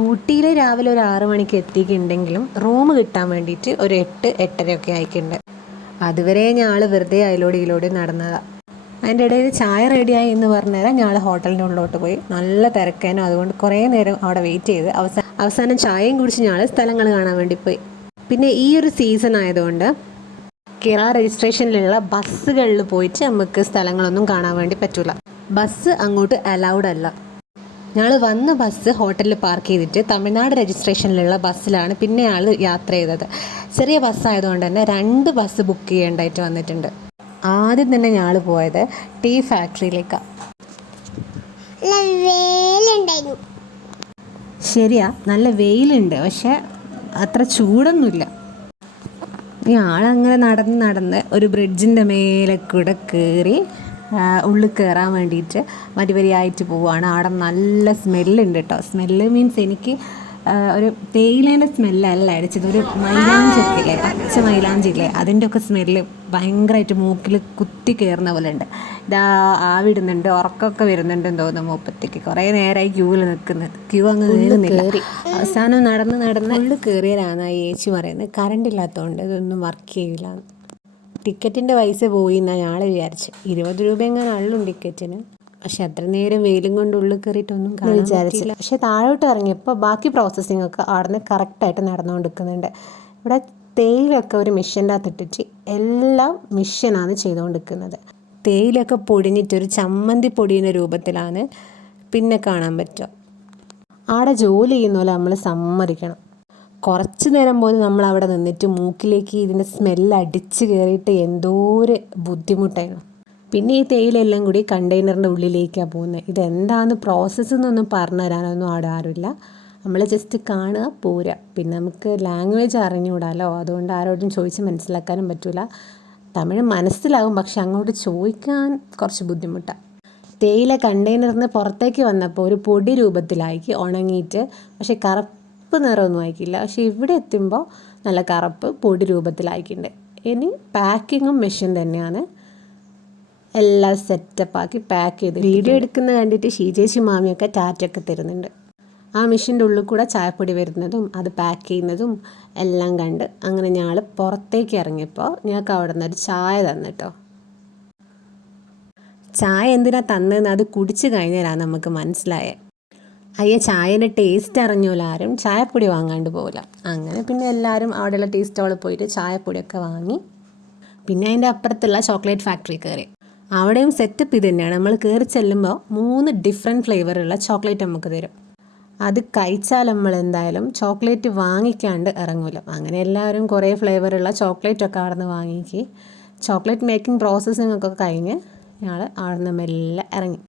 ഊട്ടിയിൽ രാവിലെ ഒരു 6 മണിക്ക് എത്തിയിട്ടുണ്ടെങ്കിലും റൂം കിട്ടാൻ വേണ്ടിയിട്ട് ഒരു 8-8:30 ആയിട്ടുണ്ട്. അതുവരെ ഞങ്ങൾ വെറുതെ അതിലൂടെ നടന്നതാണ്. അതിൻ്റെ ഇടയിൽ ചായ റെഡിയായി എന്ന് പറഞ്ഞേരം ഞങ്ങൾ ഹോട്ടലിൻ്റെ ഉള്ളിലോട്ട് പോയി. നല്ല തിരക്കേനോ, അതുകൊണ്ട് കുറേ നേരം അവിടെ വെയിറ്റ് ചെയ്ത് അവസാനം ചായയും കുടിച്ച് ഞങ്ങൾ സ്ഥലങ്ങൾ കാണാൻ വേണ്ടി പോയി. പിന്നെ ഈ ഒരു സീസൺ ആയതുകൊണ്ട് കേരള രജിസ്ട്രേഷനിലുള്ള ബസ്സുകളിൽ പോയിട്ട് നമുക്ക് സ്ഥലങ്ങളൊന്നും കാണാൻ വേണ്ടി പറ്റില്ല. ബസ് അങ്ങോട്ട് അലൗഡ് അല്ല. ഞങ്ങൾ വന്ന ബസ് ഹോട്ടലിൽ പാർക്ക് ചെയ്തിട്ട് തമിഴ്നാട് രജിസ്ട്രേഷനിലുള്ള ബസ്സിലാണ് പിന്നെ ഞങ്ങൾ യാത്ര ചെയ്തത്. ചെറിയ ബസ്സായതുകൊണ്ട് തന്നെ 2 ബസ് ബുക്ക് ചെയ്യേണ്ടതായിട്ട് വന്നിട്ടുണ്ട്. ആദ്യം തന്നെ ഞങ്ങൾ പോയത് ടീ ഫാക്ടറിയിലേക്കാണ്. ശരിയാ, നല്ല വെയിലുണ്ട്, പക്ഷെ അത്ര ചൂടൊന്നുമില്ല. ഞങ്ങളങ്ങനെ നടന്ന് ഒരു ബ്രിഡ്ജിൻ്റെ മേലെ കൂടെ കയറി ഉള്ളിൽ കയറാൻ വേണ്ടിയിട്ട് വരിയായിട്ട് പോവുകയാണ്. അവിടെ നല്ല സ്മെല്ലുണ്ട് കേട്ടോ. സ്മെല്ല് മീൻസ് എനിക്ക് ഒരു തേയിലേൻ്റെ സ്മെല്ലല്ല അടിച്ചത്, ഒരു മൈലാഞ്ചില്ലേ, പച്ച മൈലാഞ്ചില്ലേ, അതിൻ്റെ ഒക്കെ സ്മെല്ല് ഭയങ്കരമായിട്ട് മൂക്കിൽ കുത്തി കയറുന്ന പോലെ ഉണ്ട്. ഇതാ ആവിടുന്നുണ്ട്, ഉറക്കമൊക്കെ വരുന്നുണ്ടെന്ന് തോന്നുന്നു മൂപ്പത്തേക്ക്. കുറേ നേരമായി ക്യൂവിൽ നിൽക്കുന്നത്, ക്യൂ അങ്ങ് നീങ്ങുന്നില്ല. അവസാനം നടന്ന് ഉള്ളിൽ കയറിയതാണ് ആ ഏച്ചി പറയുന്നത് കറണ്ട് ഇല്ലാത്തതുകൊണ്ട് ഇതൊന്നും വർക്ക് ചെയ്യില്ല. ടിക്കറ്റിൻ്റെ പൈസ പോയി എന്നാണ് ഞങ്ങൾ വിചാരിച്ചു. 20 രൂപ എങ്ങനെ ഉള്ളൂ ടിക്കറ്റിന്. പക്ഷെ അത്ര നേരം വെയിലും കൊണ്ട് ഉള്ളിൽ കയറിയിട്ടൊന്നും കാണാൻ വിചാരിച്ചില്ല. പക്ഷെ താഴോട്ട് ഇറങ്ങിയപ്പോൾ ബാക്കി പ്രോസസ്സിംഗ് ഒക്കെ അവിടെ നിന്ന് കറക്റ്റായിട്ട് നടന്നുകൊണ്ടിരിക്കുന്നുണ്ട്. ഇവിടെ തേയിലൊക്കെ ഒരു മിഷ്യൻ്റെ അകത്തിട്ടിട്ട് എല്ലാം മിഷ്യനാണ് ചെയ്തുകൊണ്ടിരിക്കുന്നത്. തേയിലൊക്കെ പൊടിഞ്ഞിട്ടൊരു ചമ്മന്തി പൊടിയുന്ന രൂപത്തിലാണ് പിന്നെ കാണാൻ പറ്റുക. അവിടെ ജോലി ചെയ്യുന്ന പോലെ നമ്മൾ സമ്മതിക്കണം. കുറച്ച് നേരം പോലും നമ്മൾ അവിടെ നിന്നിട്ട് മൂക്കിലേക്ക് ഇതിൻ്റെ സ്മെല്ല് അടിച്ച് കയറിയിട്ട് എന്തോ ഒരു ബുദ്ധിമുട്ടായിരുന്നു. പിന്നെ ഈ തേയിലെല്ലാം കൂടി കണ്ടെയ്നറിൻ്റെ ഉള്ളിലേക്കാണ് പോകുന്നത്. ഇതെന്താണെന്ന് പ്രോസസ്സ് എന്നൊന്നും പറഞ്ഞു തരാനൊന്നും അവിടെ ആരുമില്ല. നമ്മൾ ജസ്റ്റ് കാണുക, പോരുക. പിന്നെ നമുക്ക് ലാംഗ്വേജ് അറിഞ്ഞുകൂടാലോ, അതുകൊണ്ട് ആരോടും ചോദിച്ച് മനസ്സിലാക്കാനും പറ്റില്ല. തമിഴ് മനസ്സിലാകും, പക്ഷെ അങ്ങോട്ട് ചോദിക്കാൻ കുറച്ച് ബുദ്ധിമുട്ടാണ്. തേയില കണ്ടെയ്നറിൽ നിന്ന് പുറത്തേക്ക് വന്നപ്പോൾ ഒരു പൊടി രൂപത്തിലാക്കി ഉണങ്ങിയിട്ട്, പക്ഷേ കറുപ്പ് നിറമൊന്നും ആയിക്കില്ല. പക്ഷേ ഇവിടെ എത്തുമ്പോൾ നല്ല കറുപ്പ് പൊടി രൂപത്തിലായിട്ടുണ്ട്. ഇനി പാക്കിങ്ങും മെഷീൻ തന്നെയാണ്. എല്ലാം സെറ്റപ്പാക്കി പാക്ക് ചെയ്ത് വീഡിയോ എടുക്കുന്ന കണ്ടിട്ട് ഷീജേച്ചി മാമിയൊക്കെ ടാറ്റൊക്കെ തരുന്നുണ്ട്. ആ മെഷീൻ്റെ ഉള്ളിൽ കൂടെ ചായപ്പൊടി വരുന്നതും അത് പാക്ക് ചെയ്യുന്നതും എല്ലാം കണ്ട് അങ്ങനെ ഞങ്ങൾ പുറത്തേക്ക് ഇറങ്ങിയപ്പോൾ ഞങ്ങൾക്ക് അവിടെ നിന്നൊരു ചായ തന്നിട്ടോ. ചായ എന്തിനാ തന്നതെന്ന് അത് കുടിച്ച് കഴിഞ്ഞാലാണ് നമുക്ക് മനസ്സിലായത്. ചായയുടെ ടേസ്റ്റ് അറിഞ്ഞോല ആരും ചായപ്പൊടി വാങ്ങാണ്ട് പോകില്ല. അങ്ങനെ പിന്നെ എല്ലാവരും അവിടെയുള്ള ടീ സ്റ്റോളിൽ പോയിട്ട് ചായപ്പൊടിയൊക്കെ വാങ്ങി. പിന്നെ അതിൻ്റെ അപ്പുറത്തുള്ള ചോക്ലേറ്റ് ഫാക്ടറി കയറി. അവിടെയും സെറ്റപ്പ് ഇത് തന്നെയാണ്. നമ്മൾ കയറി ചെല്ലുമ്പോൾ 3 ഡിഫറെൻറ്റ് ഫ്ലേവറുള്ള ചോക്ലേറ്റ് നമുക്ക് തരും. അത് കഴിച്ചാൽ നമ്മൾ എന്തായാലും ചോക്ലേറ്റ് വാങ്ങിക്കാണ്ട് ഇറങ്ങില്ല. അങ്ങനെ എല്ലാവരും കുറേ ഫ്ലേവറുള്ള ചോക്ലേറ്റൊക്കെ അവിടെ നിന്ന് വാങ്ങിക്ക് ചോക്ലേറ്റ് മേക്കിംഗ് പ്രോസസ്സിംഗ് ഒക്കെ കഴിഞ്ഞ് ഞങ്ങൾ അവിടെ നിന്ന് മെല്ലെ ഇറങ്ങി.